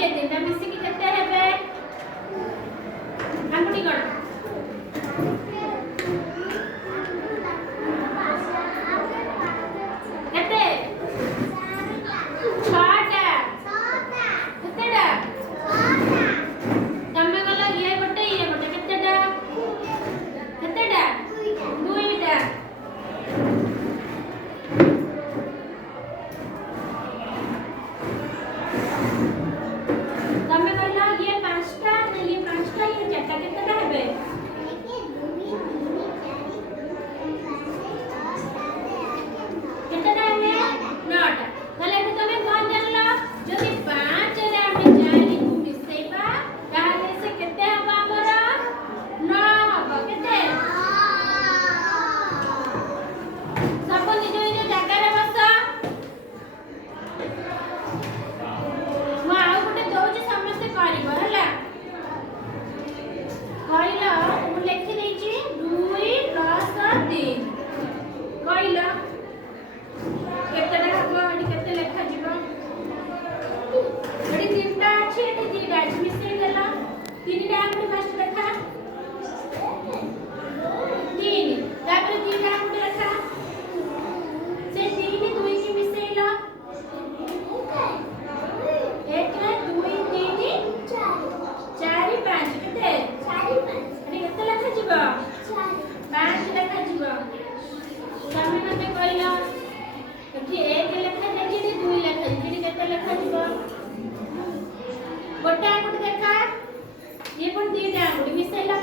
ये तीनटा मिसिकी केते हेबे आंगुठी कोन केते छाटा केतेडा तमे गला ये गोटे केतेडा दुईटा तमे गला ये पांचटा ये चारटा केतेडा हेबे केतेडा हेबे नौटा ताले एठु तमे कोन जानलो जदि 5 रे हम 4 को मिसेबा ताहाले से केते हबा हमर 9 हबो केते सब निज निज जागा रे बस आ गोटे दौजी समस्त करिबो हला कइला मु लिखि देछि 2 + 3 कइला केतेटा हबो एडी केते लेखा जिवो एडी तीनटा अछि एडी दीटा अछि मिसेई देला तीनटा आंगुठी फास्ट लेखा 3 तापर तीनटा आंगुठी लेखा से 3 2 की मिसेइला 1 2 3 4 5 केते 4 5 एडी केते लेखा जिवो 5 लेखा जिवो तमे मते कइला एठी 1 लेखा जेठी 2 लेखा जेठी केते लेखा जिवो गोटे आंगुठी देखा ये पण 2टा आंगुठी मिसेइला